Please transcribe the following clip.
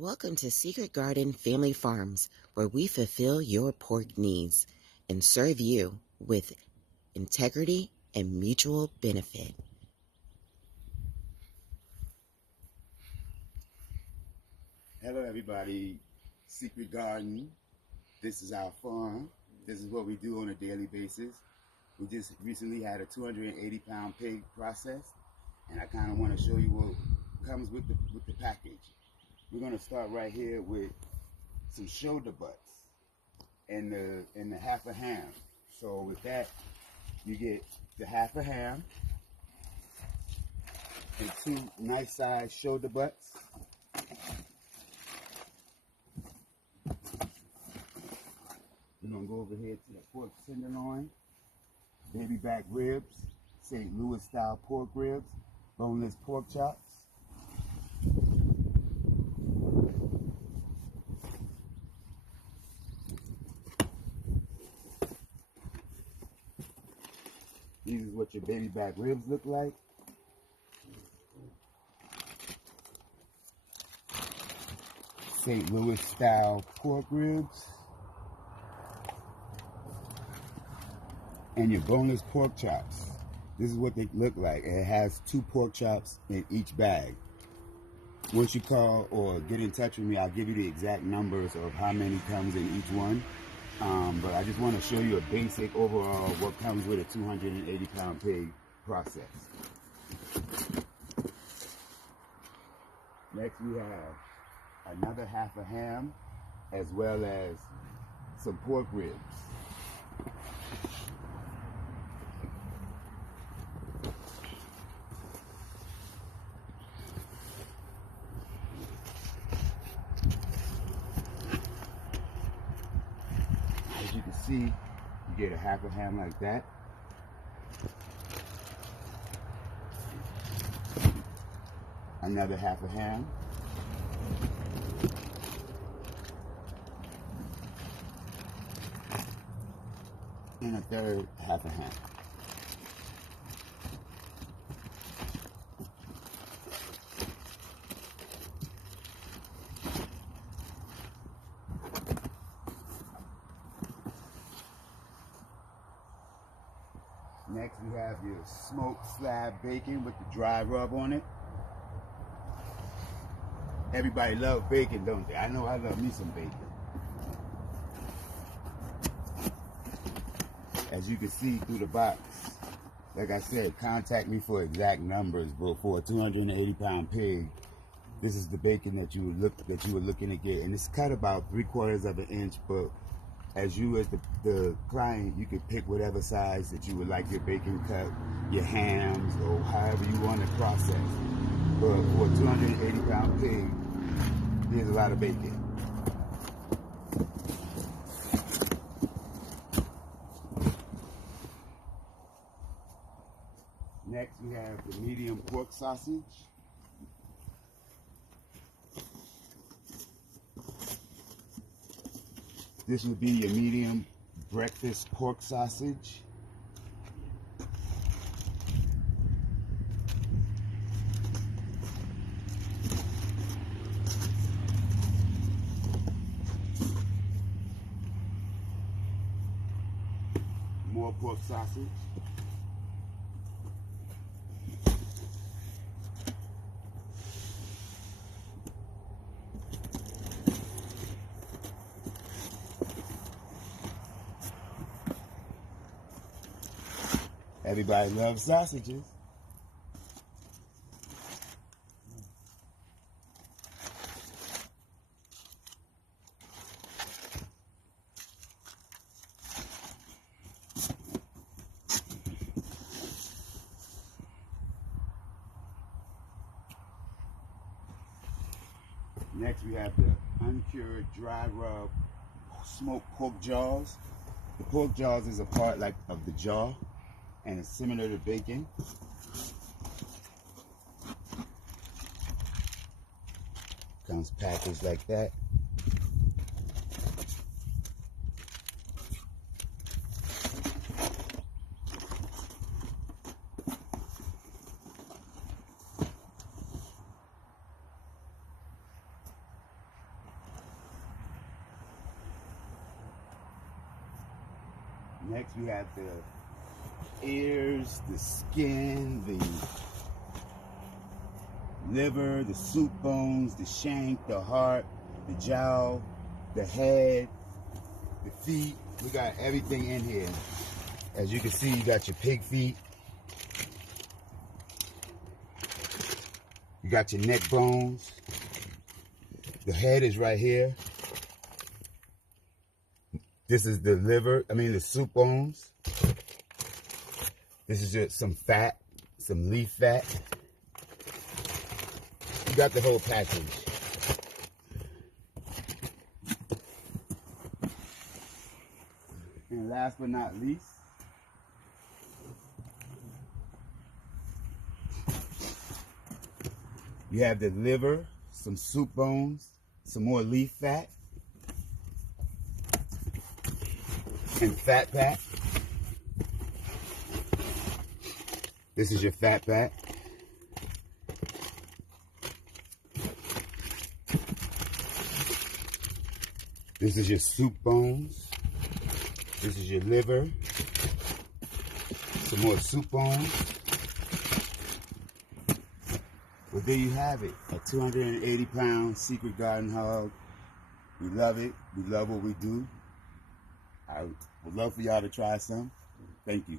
Welcome to Secret Garden Family Farms, where we fulfill your pork needs and serve you with integrity and mutual benefit. Hello everybody, Secret Garden. This is our farm. This is what we do on a daily basis. We just recently had a 280-pound pig processed, and I kind of want to show you what comes with the package. We're going to start right here with some shoulder butts and the half a ham. So with that, you get the half a ham and two nice sized shoulder butts. We're going to go over here to the pork tenderloin, baby back ribs, St. Louis style pork ribs, boneless pork chops. This is what your baby back ribs look like. St. Louis style pork ribs. And your boneless pork chops. This is what they look like. It has 2 pork chops in each bag. Once you call or get in touch with me, I'll give you the exact numbers of how many comes in each one. But I just want to show you a basic overall what comes with a 280-pound pig process. Next we have another half a ham as well as some pork ribs. As you can see, you get a half a ham like that. Another half a ham. And a third half a ham. Next we have your smoked slab bacon with the dry rub on it. Everybody loves bacon, don't they? I know I love me some bacon. As you can see through the box, like I said, contact me for exact numbers, but for a 280-pound pig, this is the bacon that you were looking to get, and it's cut about 3/4 of an inch. But as you, as the client, you can pick whatever size that you would like your bacon cut, your hams, or however you want it processed. But for a 280-pound pig, there's a lot of bacon. Next, we have the medium pork sausage. This would be your medium breakfast pork sausage. More pork sausage. Everybody loves sausages. Next we have the uncured dry rub smoked pork jaws. The pork jaws is a part like of the jaw, and it's similar to bacon. Comes packaged like that. Next we have the ears, the skin, the liver, the soup bones, the shank, the heart, the jowl, the head, the feet. We got everything in here. As you can see, you got your pig feet. You got your neck bones. The head is right here. This is the liver, the soup bones. This is just some fat, some leaf fat. You got the whole package. And last but not least, you have the liver, some soup bones, some more leaf fat, and fat pack. This is your fat pack. This is your soup bones. This is your liver. Some more soup bones. Well, there you have it. A 280-pound Seekret Garden hog. We love it. We love what we do. I would love for y'all to try some. Thank you.